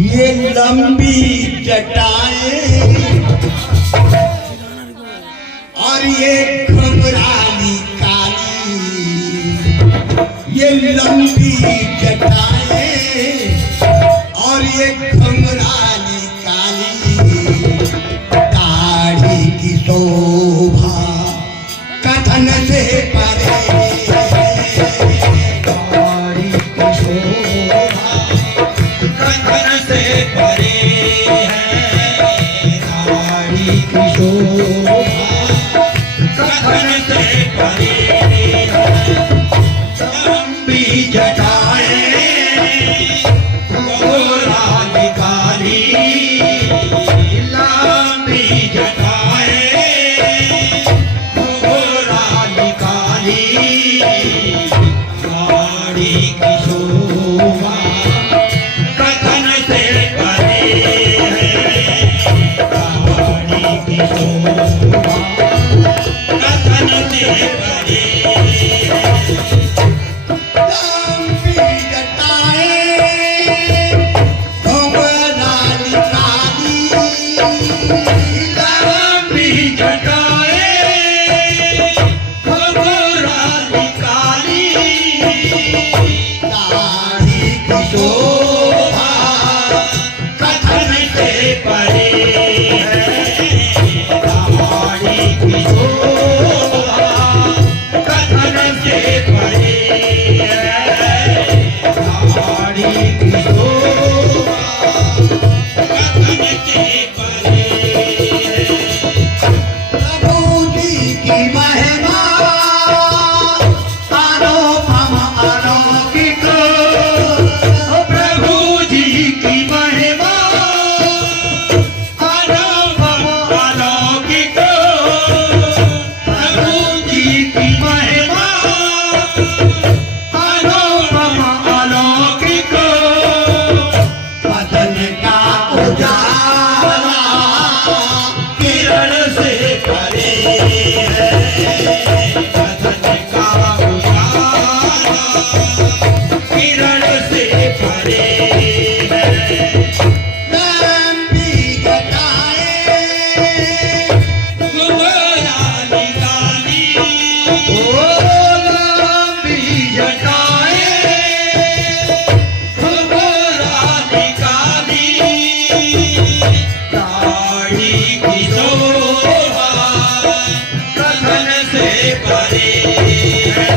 ये लंबी जटाएं और ये घुंघराली काली, ये लंबी जटाएं और ये घुंघराली काली, दाढ़ी की शोभा कथन से परे, दाढ़ी की शोभा कथन से परे है, दाढ़ी की शोभा कथन से परे है, लंबी जटाएं घुंघराली काली, लंबी जटाएं घुंघराली काली, दाढ़ी की शोभा कथन से परे है, दाढ़ी की शोभा कथन से परे है, लंबी जटाएं घुंघराली काली, लंबी जटाएं घुंघराली काली, दाढ़ी की शोभा कथन से परे है, दाढ़ी की शोभा कथन से परे है, दाढ़ी की शोभा कथन से परे है, प्रभु जी की महिमा अनुपम अलौकिक, प्रभु जी की महिमा अनुपम अलौकिक, प्रभु जी की महिमा अनुपम अलौकिक, बदन का उजाला किरण से परे है, बदन का उजाला किरण से परे है, लंबी जटाएं घुंघराली काली, ओ लंबी जटाएं घुंघराली काली, दाढ़ी की शोभा कथन से परे है,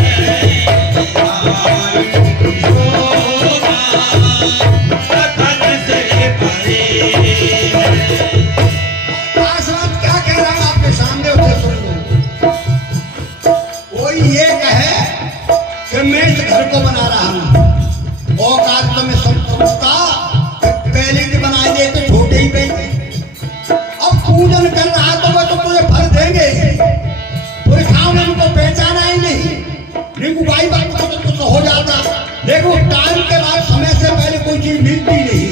दाढ़ी की शोभा कथन से परे है। दासवंत क्या कह रहा है आपके सामने, उसे सुन लो। कोई ये कहे कि मैं इस घर को बना रहा हूं, औकात तो मैं समझता पहले के बनाए देते छोटे ही पहले, अब पूजन कर रहा है तो वो तो तुझे फल देंगे, पूरे गांव में उनको पहचाना ही नहीं, रिंकुबाई बात तो कुछ हो जाता, देखो टाइम के बाद समय से पहले कोई चीज मिलती नहीं,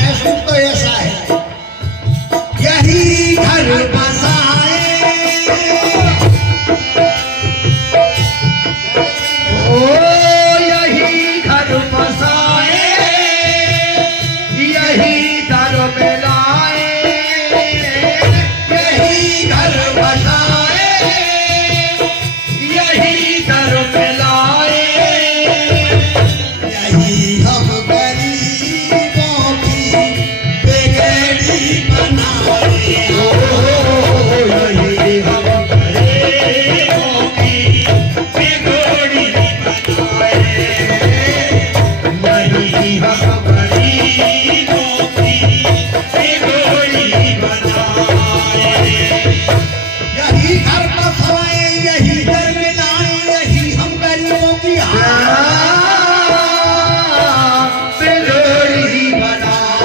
ऐसा तो ऐसा है, यही घर बसाए ओ यही घर बसाए, यही दर में लाए, यही घर बसाए, यही दर में लाए, यही हम गरीबों की बेगड़ी बनाए, यही हम गरीबों की बेगड़ी बनाए, यही हम गरीबों की बेगड़ी बनाए, यही घर बसाए, यही दर में लाए, यही हम गरीबों की बेगड़ी बनाए,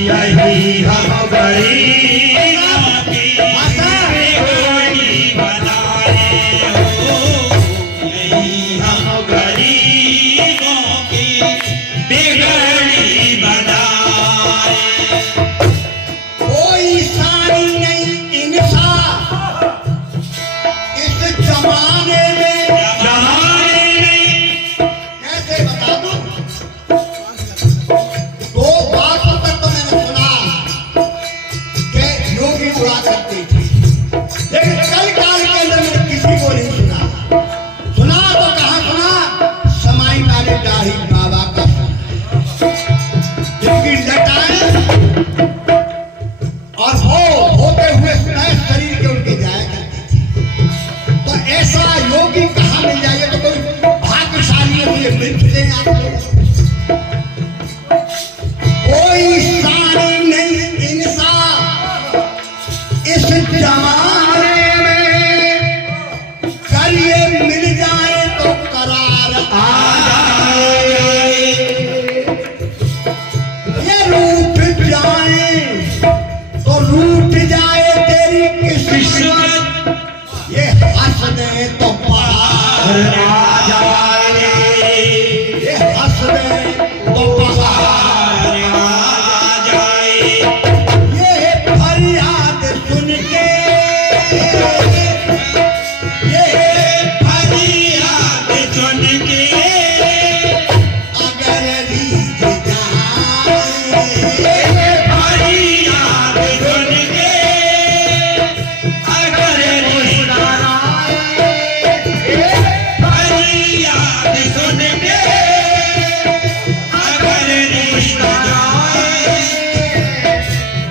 यही हम गरीबों की बेगड़ी बनाए, यही हम गरीबों की बेगड़ी बनाए, कोई सानी नहीं इंसाफ इस जमाने में, कैसे बता दूं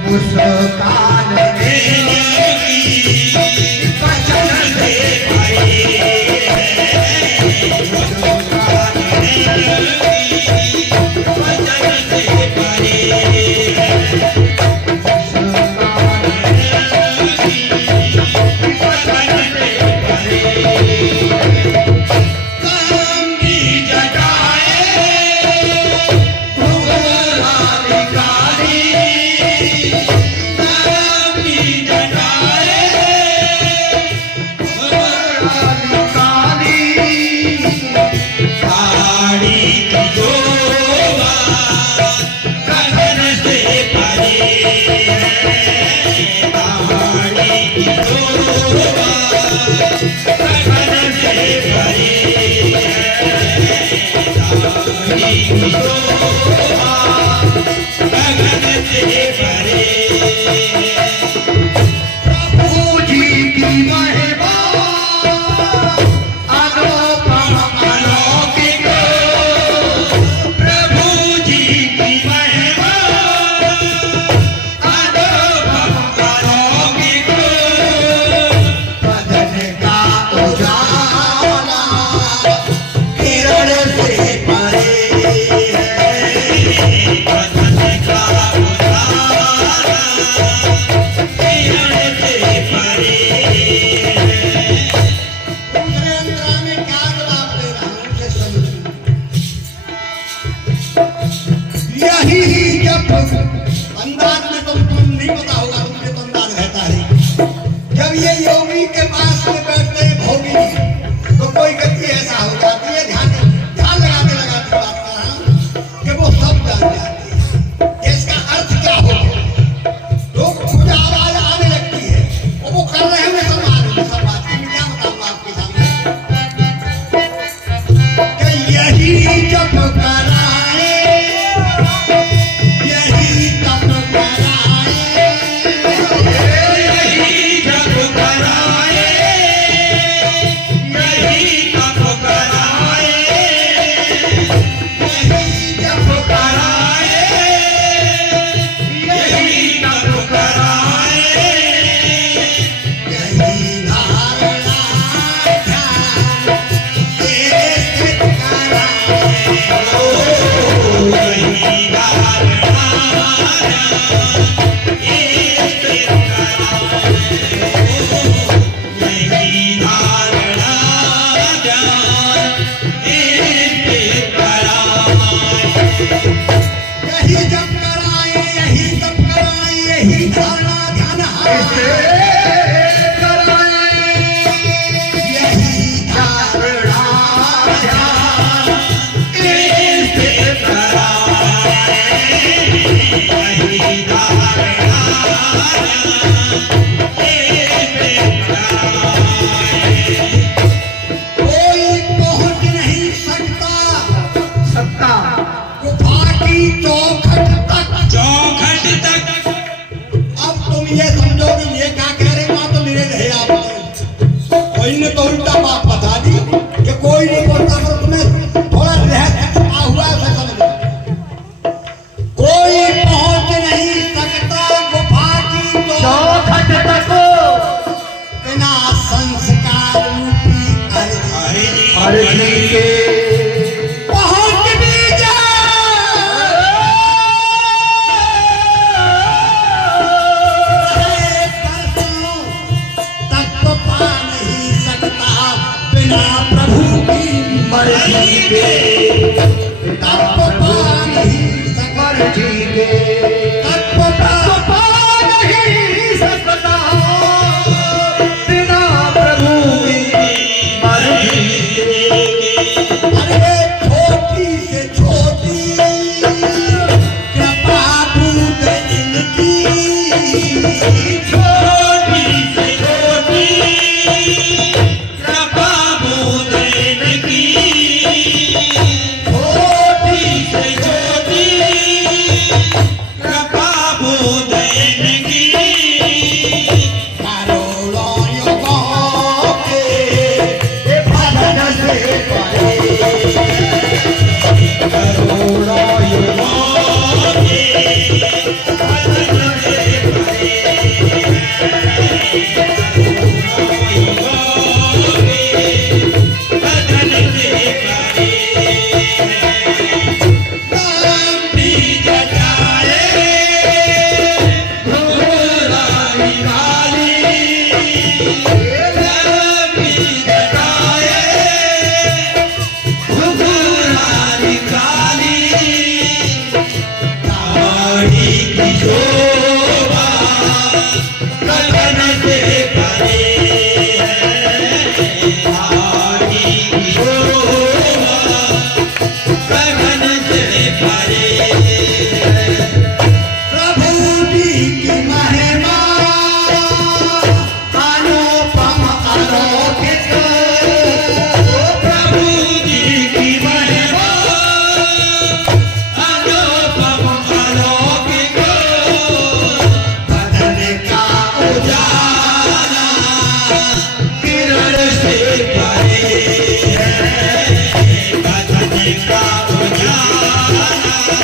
मुस्कान वचन से भरे वचन से भरे अंदाज में तुम नहीं पता होगा, तुमने तो अंदाज रहता है। जब ये योगी के पास में बैठते हैं भोगी, तो कोई गति ऐसा हो जाती है, ध्यान लगाते लगाते बात कर रहा हूं कि वो सब जान जाती है कि इसका अर्थ क्या हो। लोग मुझे आवाज आने लगती है और वो कर रहे हैं, मैं सब मालूम सब बात की, मैं क्या बताऊंगा आपके सामने कि यही जब कराए तो उल्टा बात बता दी कि कोई नहीं बोलता, पर तुम्हें थोड़ा रहस्य छुपा हुआ है, समझ कोई पहुंच नहीं सकता गुफा की चौखट तक बिना संस्कार रूपी अर्जी के पहुंच भी जाए तक तो पा नहीं सकता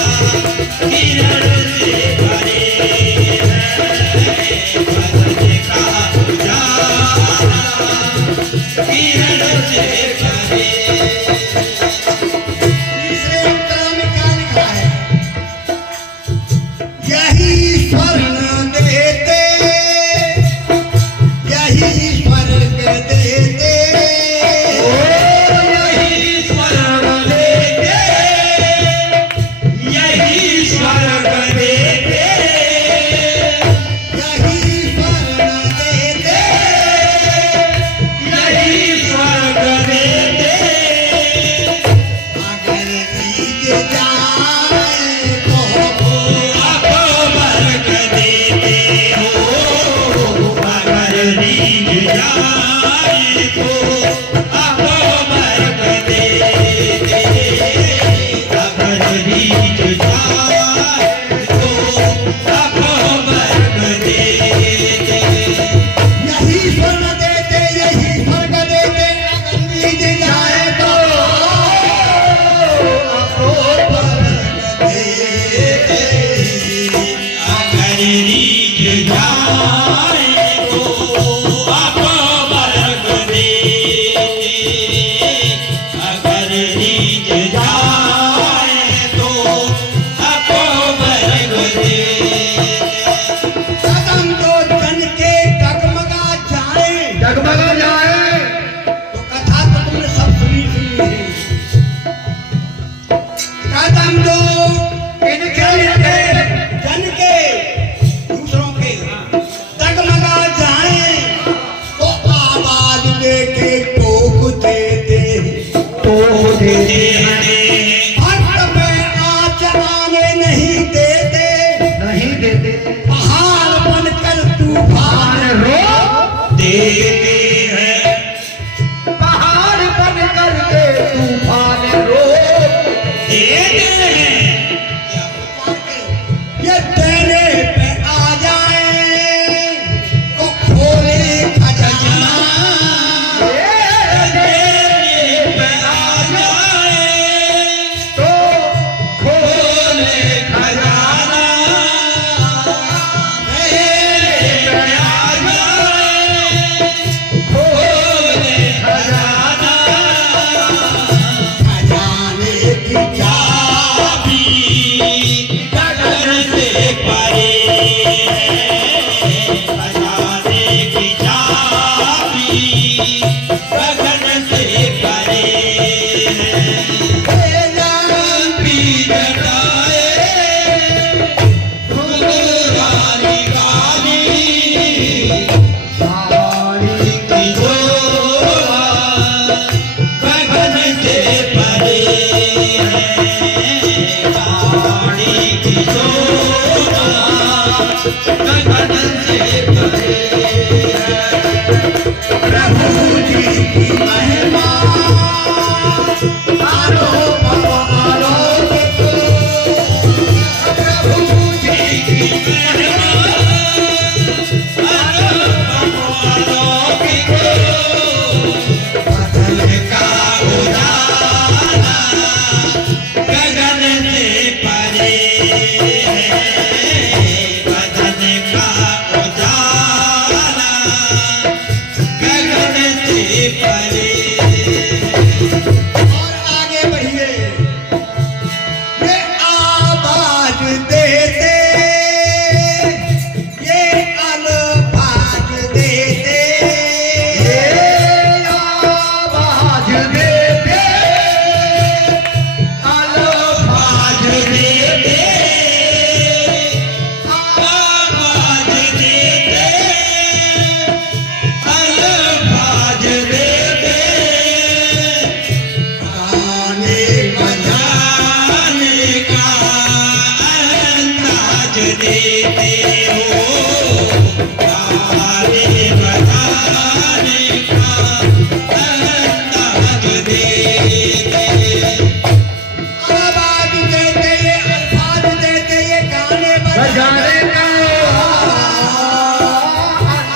किरण से भरे हैं बदन का उजाला किरण से भरे। तीसरे उत्तरा में क्या लिखा है? यही स्वर्ण देते, यही स्वर्ग देते, यही स्वर्ग देते यही स्वर्ग देते यही स्वर्ण देते, यही स्वर्ग देते अगर बीत जाए तो आपको वर्ग देते हो अगर नीच जाए तो आपको वर्ग देते अगर नीच जाए तो आपको वर्ग देते। यही स्वर्ण देते, यही स्वर्ग देते, अगर बीत जाए तो आपको वर्ग देते। अगर नीच जाए तो आपको वर्ग देते अगर नीच जाए तो आपको वर्ग देते। कदम जो जन के डगमगा जाए, डगमगा जाए तो कथा तो तुमने सब सुनी है। कदम जो इनके जन के दूसरों के डगमगा जाए तो आवाज देके टोक देते, तो देते भक्त में आँच आने नहीं देते, नहीं देते पहाड़ बनकर तूफान रो देते हैं पहाड़ बन करके तूफान रो देते हैं ये देने पे आ जाए तो खोले खजाना, देने पे आ जाए तो खोले खजाना देने पे आ जाए खोले खजाना खजाने की चाबी गगन से परे है खजाने की चाबी गगन से परे है पी जटाए गुलाली गाली सारी की जोड़ा गगन से परे है गाड़ी की जोड़ा गगन से परे है। प्रभु जी की महिमा मानो भगवानो को, प्रभु जी की बदल का उजाला गगन से परे है बदन का उजाला गगन से परे। और आगे बढ़िए, ये आवाज देते, ये अल्फाज देते, आवाज देते आवाज देते आवाज देते अल्फाज देते गाने बजाने का अंदाज देते हो गाने बजाने का अंदाज देते। आवाज देते, ये अल्फाज देते, ये गाने बजाने का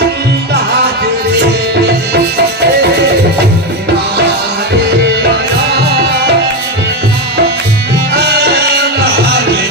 अंदाज देते। अंदाज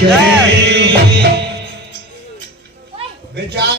जय विचार